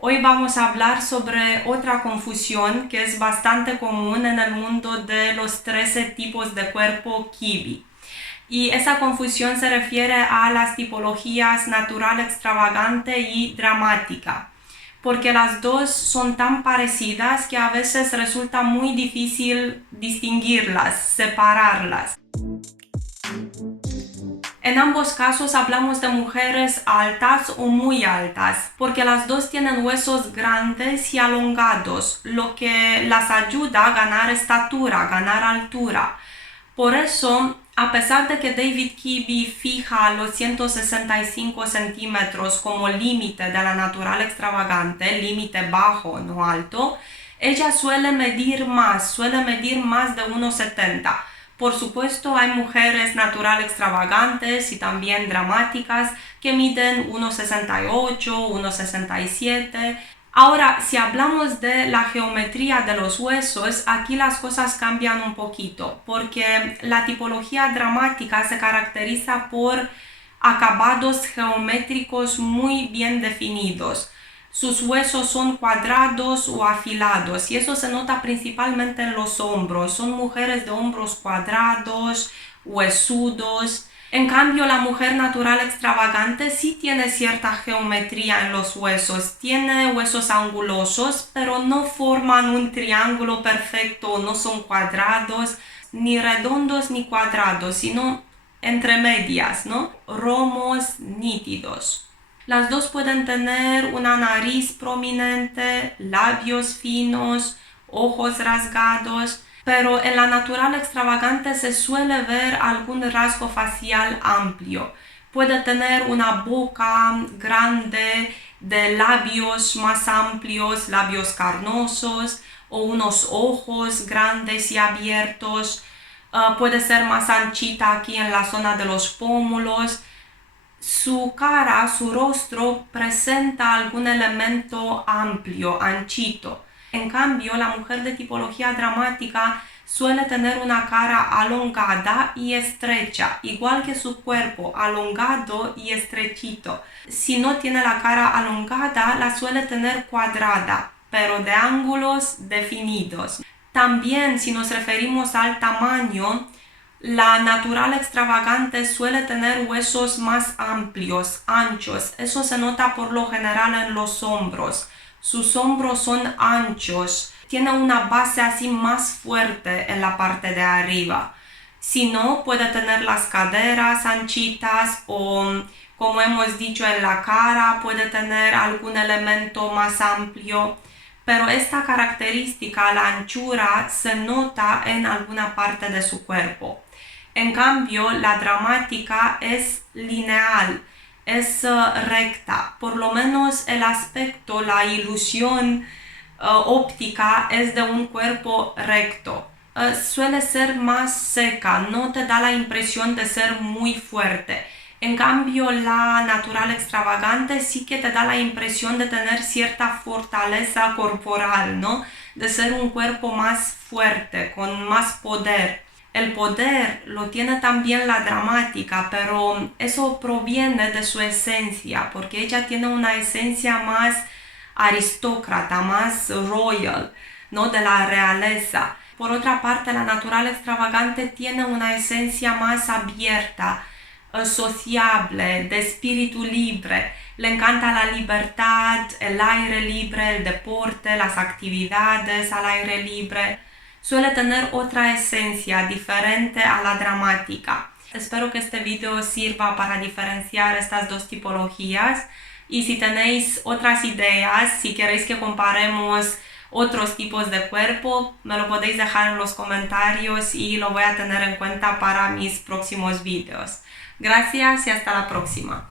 Hoy vamos a hablar sobre otra confusión que es bastante común en el mundo de los 13 tipos de cuerpo Kibi. Y esa confusión se refiere a las tipologías natural, extravagante y dramática, porque las dos son tan parecidas que a veces resulta muy difícil distinguirlas, separarlas. En ambos casos hablamos de mujeres altas o muy altas, porque las dos tienen huesos grandes y elongados, lo que las ayuda a ganar estatura, ganar altura. Por eso, a pesar de que David Kibi fija los 165 centímetros como límite de la natural extravagante, límite bajo, no alto, ella suele medir más de 1,70. Por supuesto, hay mujeres natural extravagantes y también dramáticas que miden 1,68, 1,67. Ahora, si hablamos de la geometría de los huesos, aquí las cosas cambian un poquito, porque la tipología dramática se caracteriza por acabados geométricos muy bien definidos. Sus huesos son cuadrados o afilados y eso se nota principalmente en los hombros. Son mujeres de hombros cuadrados, huesudos. En cambio, la mujer natural extravagante sí tiene cierta geometría en los huesos. Tiene huesos angulosos, pero no forman un triángulo perfecto, no son cuadrados, ni redondos ni cuadrados, sino entre medias, ¿no? Romos nítidos. Las dos pueden tener una nariz prominente, labios finos, ojos rasgados, pero en la natural extravagante se suele ver algún rasgo facial amplio. Puede tener una boca grande, de labios más amplios, labios carnosos, o unos ojos grandes y abiertos. Puede ser más anchita aquí en la zona de los pómulos. Su cara, su rostro presenta algún elemento amplio, anchito. En cambio, la mujer de tipología dramática suele tener una cara alongada y estrecha, igual que su cuerpo, alongado y estrechito. Si no tiene la cara alongada, la suele tener cuadrada, pero de ángulos definidos. También, si nos referimos al tamaño, la natural extravagante suele tener huesos más amplios, anchos. Eso se nota por lo general en los hombros. Sus hombros son anchos. Tiene una base así más fuerte en la parte de arriba. Si no, puede tener las caderas anchitas o, como hemos dicho, en la cara puede tener algún elemento más amplio. Pero esta característica, la anchura, se nota en alguna parte de su cuerpo. En cambio, la dramática es lineal, es recta. Por lo menos el aspecto, la ilusión óptica es de un cuerpo recto. Suele ser más seca, no te da la impresión de ser muy fuerte. En cambio, la natural extravagante sí que te da la impresión de tener cierta fortaleza corporal, ¿no? De ser un cuerpo más fuerte, con más poder. El poder lo tiene también la dramática, pero eso proviene de su esencia, porque ella tiene una esencia más aristócrata, más royal, ¿no? De la realeza. Por otra parte, la natural extravagante tiene una esencia más abierta, sociable, de espíritu libre. Le encanta la libertad, el aire libre, el deporte, las actividades al aire libre. Suele tener otra esencia diferente a la dramática. Espero que este video sirva para diferenciar estas dos tipologías y si tenéis otras ideas, si queréis que comparemos otros tipos de cuerpo, me lo podéis dejar en los comentarios y lo voy a tener en cuenta para mis próximos videos. Gracias y hasta la próxima.